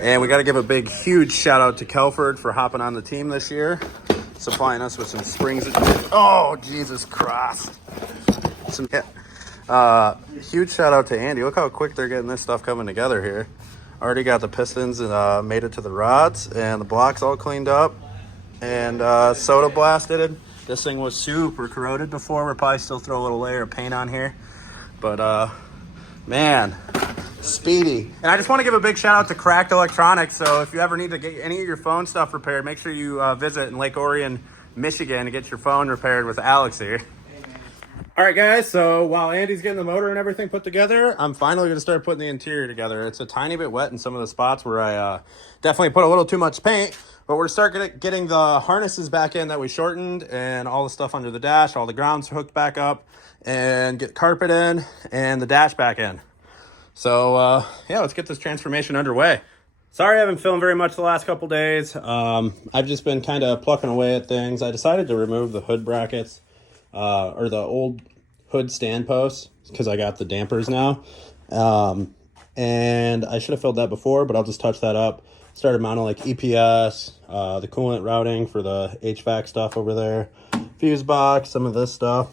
And we got to give a big, huge shout out to Kelford for hopping on the team this year, supplying us with some springs. Oh, Jesus Christ. Huge shout out to Andy. Look how quick they're getting this stuff coming together here. Already got the pistons and made it to the rods, and the blocks all cleaned up and soda blasted it. This thing was super corroded before. We'll probably still throw a little layer of paint on here, but man, speedy. And I just want to give a big shout out to Cracked Electronics. So if you ever need to get any of your phone stuff repaired, make sure you visit in Lake Orion, Michigan to get your phone repaired with Alex here. All right, guys, so while Andy's getting the motor and everything put together, I'm finally going to start putting the interior together. It's a tiny bit wet in some of the spots where I definitely put a little too much paint, but we're starting getting the harnesses back in that we shortened and all the stuff under the dash, all the grounds hooked back up, and get carpet in and the dash back in. So, yeah, let's get this transformation underway. Sorry I haven't filmed very much the last couple days. I've just been kind of plucking away at things. I decided to remove the hood brackets. Or the old hood stand posts, because I got the dampers now. And I should have filled that before, but I'll just touch that up. Started mounting like EPS, the coolant routing for the HVAC stuff over there, fuse box, some of this stuff.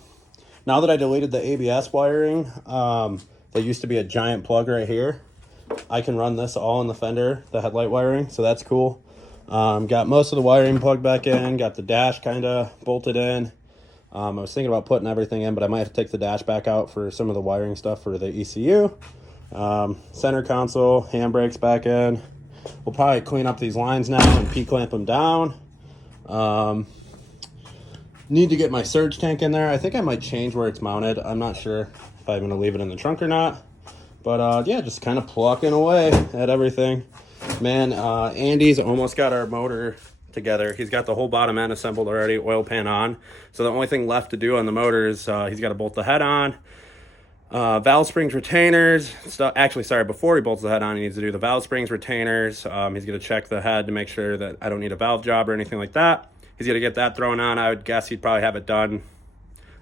Now that I deleted the ABS wiring, there used to be a giant plug right here. I can run this all in the fender, the headlight wiring, so that's cool. Got most of the wiring plugged back in, got the dash kind of bolted in. I was thinking about putting everything in, but I might have to take the dash back out for some of the wiring stuff for the ECU. Center console, handbrakes back in. We'll probably clean up these lines now and P-clamp them down. Need to get my surge tank in there. I think I might change where it's mounted. I'm not sure if I'm going to leave it in the trunk or not. But yeah, just kind of plucking away at everything. Man, Andy's almost got our motor together. He's got the whole bottom end assembled already, oil pan on. So the only thing left to do on the motor is he's got to bolt the head on, valve springs, retainers stuff. Actually, sorry, before he bolts the head on, he needs to do the valve springs, retainers. He's going to check the head to make sure that I don't need a valve job or anything like that. He's going to get that thrown on. I would guess he'd probably have it done,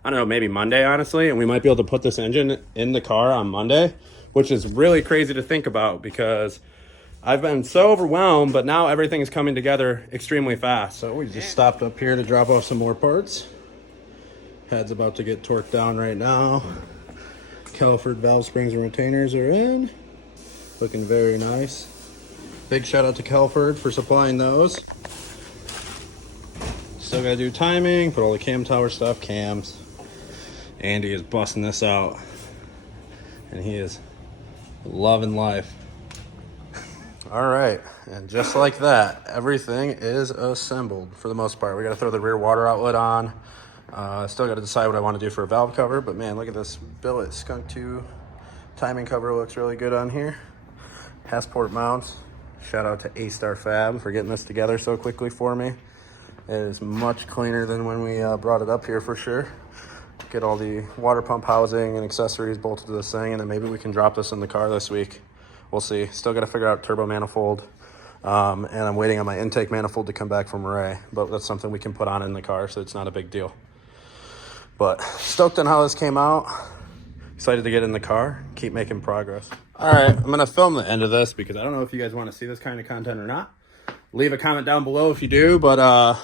I don't know, maybe Monday, honestly. And we might be able to put this engine in the car on Monday, which is really crazy to think about because I've been so overwhelmed, but now everything is coming together extremely fast. So we just stopped up here to drop off some more parts. Head's about to get torqued down right now. Kelford valve springs and retainers are in. Looking very nice. Big shout out to Kelford for supplying those. Still gotta do timing, put all the cam tower stuff, cams. Andy is busting this out. And he is loving life. All right, and just like that, everything is assembled for the most part. We got to throw the rear water outlet on. Still got to decide what I want to do for a valve cover, but man, look at this billet skunk 2 timing cover. Looks really good on here. Passport mounts. Shout out to A-Star Fab for getting this together so quickly for me. It is much cleaner than when we brought it up here for sure. Get all the water pump housing and accessories bolted to this thing, and then maybe we can drop this in the car this week. We'll see. Still got to figure out turbo manifold. And I'm waiting on my intake manifold to come back from Ray. But that's something we can put on in the car, so it's not a big deal. But stoked on how this came out. Excited to get in the car. Keep making progress. All right, I'm going to film the end of this because I don't know if you guys want to see this kind of content or not. Leave a comment down below if you do. But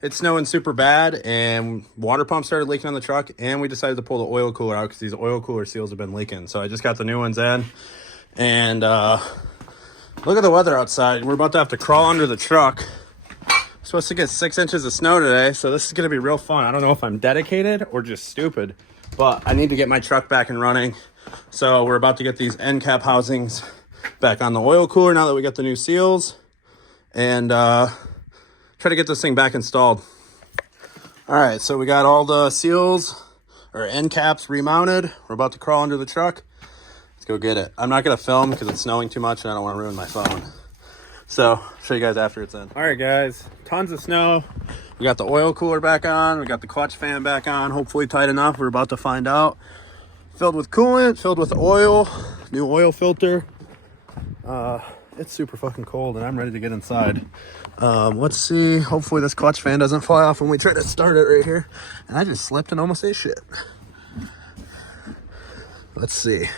it's snowing super bad, and water pump started leaking on the truck. And we decided to pull the oil cooler out because these oil cooler seals have been leaking. So I just got the new ones in. And look at the weather outside. We're about to have to crawl under the truck. We're supposed to get 6 inches of snow today, so this is going to be real fun. I don't know if I'm dedicated or just stupid, but I need to get my truck back and running. So we're about to get these end cap housings back on the oil cooler now that we got the new seals, and try to get this thing back installed. All right, so we got all the seals or end caps remounted. We're about to crawl under the truck. Go get it. I'm not going to film because it's snowing too much and I don't want to ruin my phone. So, I'll show you guys after it's in. All right, guys. Tons of snow. We got the oil cooler back on. We got the clutch fan back on. Hopefully tight enough. We're about to find out. Filled with coolant, filled with oil. New oil filter. It's super fucking cold and I'm ready to get inside. Let's see. Hopefully this clutch fan doesn't fly off when we try to start it right here. And I just slipped and almost ate shit. Let's see.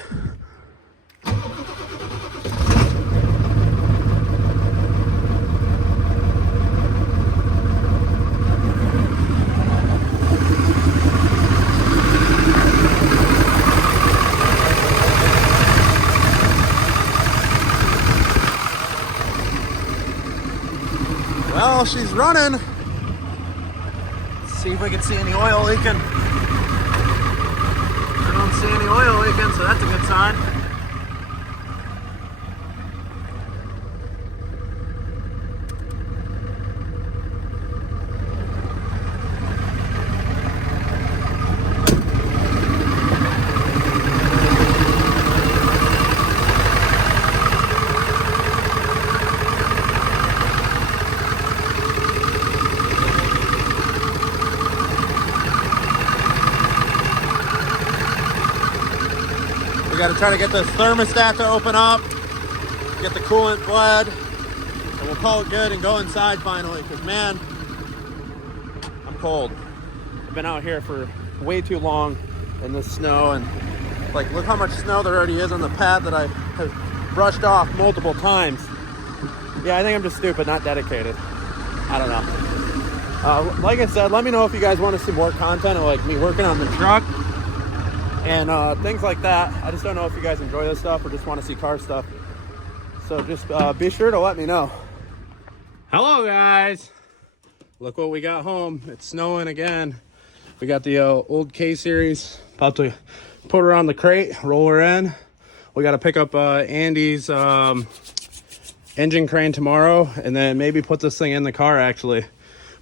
Well, she's running. Let's see if we can see any oil leaking. I don't see any oil leaking, so that's a good sign. We got to try to get this thermostat to open up, get the coolant bled, and we'll call it good and go inside finally, because man, I'm cold. I've been out here for way too long in the snow, and like, look how much snow there already is on the pad that I have brushed off multiple times. Yeah, I think I'm just stupid, not dedicated. I don't know. Like I said, let me know if you guys want to see more content of like me working on the truck and things like that. I just don't know if you guys enjoy this stuff or just want to see car stuff. So just be sure to let me know. Hello guys. Look what we got home. It's snowing again. We got the old K series. About to put her on the crate, roll her in. We got to pick up Andy's engine crane tomorrow, and then maybe put this thing in the car actually.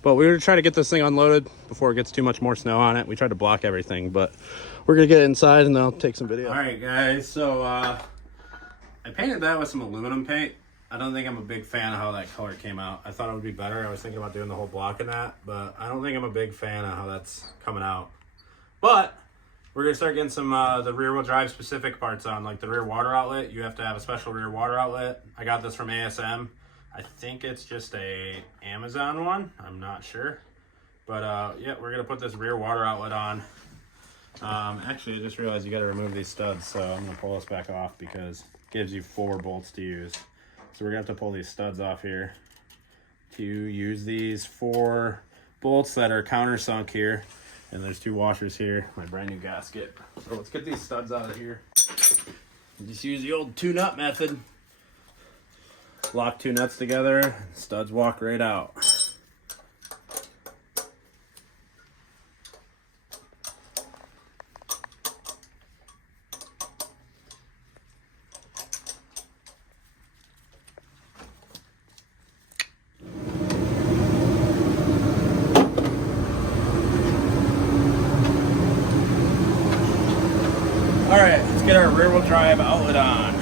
But we were trying to get this thing unloaded before it gets too much more snow on it. We tried to block everything, but we're gonna get inside and then I'll take some video. All right guys, so I painted that with some aluminum paint. I don't think I'm a big fan of how that color came out. I thought it would be better. I was thinking about doing the whole block in that, but I don't think I'm a big fan of how that's coming out. But we're gonna start getting some the rear wheel drive specific parts on, like the rear water outlet. You have to have a special rear water outlet. I got this from ASM. I think it's just a Amazon one. I'm not sure. But yeah, we're gonna put this rear water outlet on. Actually, I just realized you gotta remove these studs, so I'm gonna pull this back off because it gives you 4 bolts to use. So we're gonna have to pull these studs off here to use these 4 bolts that are countersunk here. And there's 2 washers here, my brand new gasket. So let's get these studs out of here. Just use the old 2-nut method. Lock 2 nuts together, studs walk right out. Alright, let's get our rear wheel drive outlet on.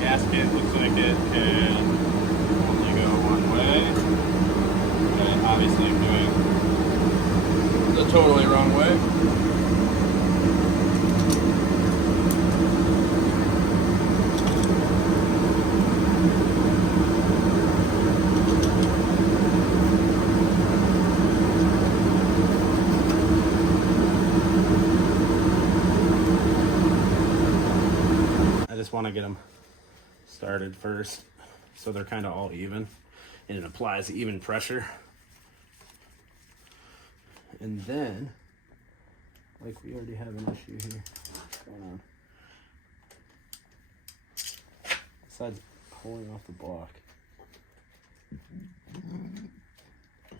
Gasket looks like it can only go one way. Okay, obviously I'm doing the totally wrong way. I just want to get them started first so they're kind of all even and it applies even pressure, and then like we already have an issue here. What's going on? Besides pulling off the block,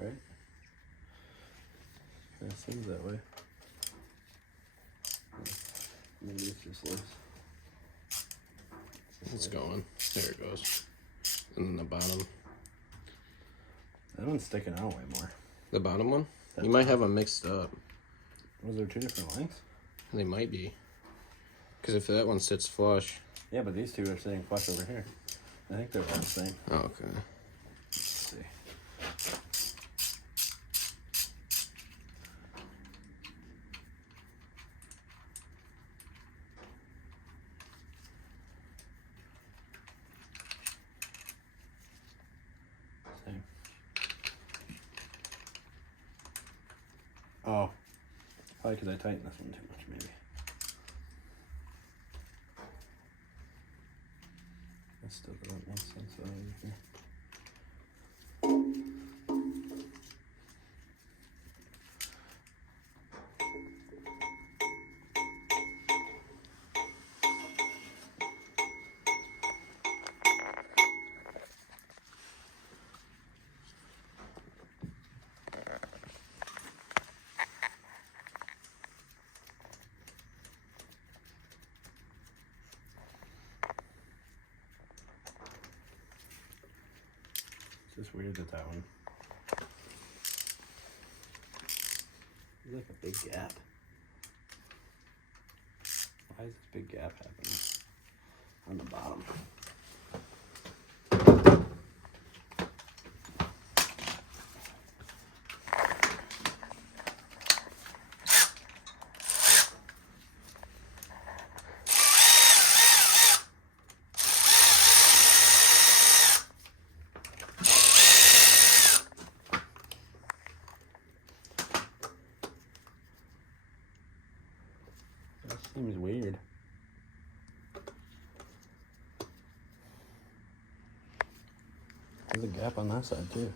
right? It seems that way. Maybe it's just loose. It's going. There it goes. And then the bottom. That one's sticking out way more. The bottom one? You might have them mixed up. Was there 2 different lengths? They might be. Because if that one sits flush. Yeah, but these 2 are sitting flush over here. I think they're all the same. Oh, okay. Let's see. Oh, probably because I tightened this one too much, maybe. That still doesn't make sense out of here. It's just weird that that one. There's like a big gap. Why is this big gap happening on the bottom? That seems weird. There's a gap on that side too.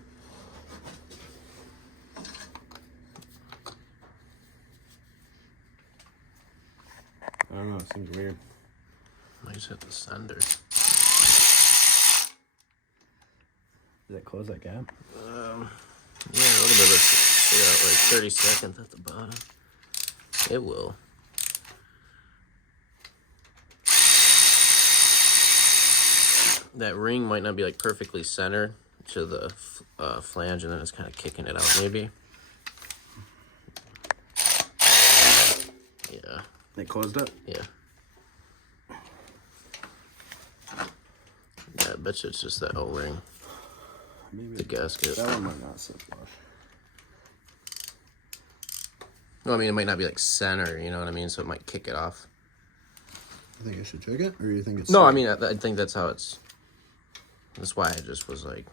I don't know, it seems weird. I just hit the sender. Does that close that gap? Yeah, a little bit. Let's figure out like 30 seconds at the bottom. It will. That ring might not be like perfectly centered to the flange, and then it's kind of kicking it out maybe. Yeah. They closed it? Yeah. Yeah, I bet you it's just that O-ring. Maybe The gasket. that one might not sit flush. Well, I mean, it might not be like center, you know what I mean? So it might kick it off. You think I should check it? Or you think it's... No, I mean, I think that's how it's... That's why I just was like,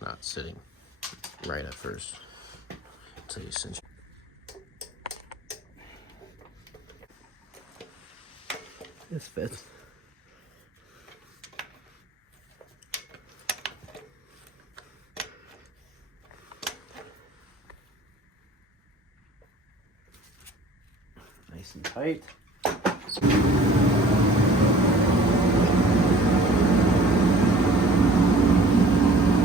not sitting right at first. Until you cinch. This fits. Nice and tight.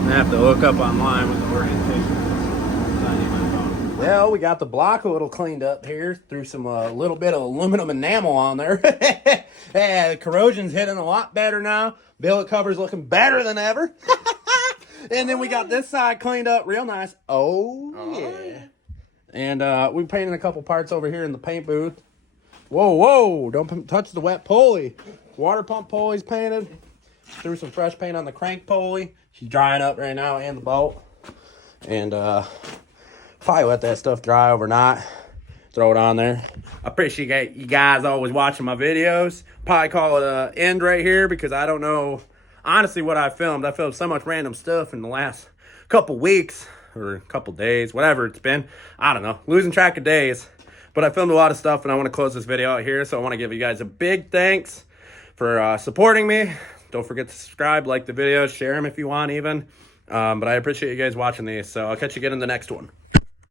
I have to look up online with the orientation. Well, we got the block a little cleaned up here. Threw some little bit of aluminum enamel on there. Yeah, the corrosion's hitting a lot better now. Billet cover's looking better than ever. And then we got this side cleaned up real nice. Oh yeah. And we painted a couple parts over here in the paint booth. Whoa, whoa, don't touch the wet pulley. Water pump pulley's painted. Threw some fresh paint on the crank pulley. She's drying up right now, and the bolt. And probably let that stuff dry overnight. Throw it on there. I appreciate you guys always watching my videos. Probably call it an end right here because I don't know honestly what I filmed. I filmed so much random stuff in the last couple weeks or couple days, whatever it's been. I don't know, losing track of days. But I filmed a lot of stuff, and I want to close this video out here. So I want to give you guys a big thanks for supporting me. Don't forget to subscribe, like the videos, share them if you want even. But I appreciate you guys watching these. So I'll catch you again in the next one.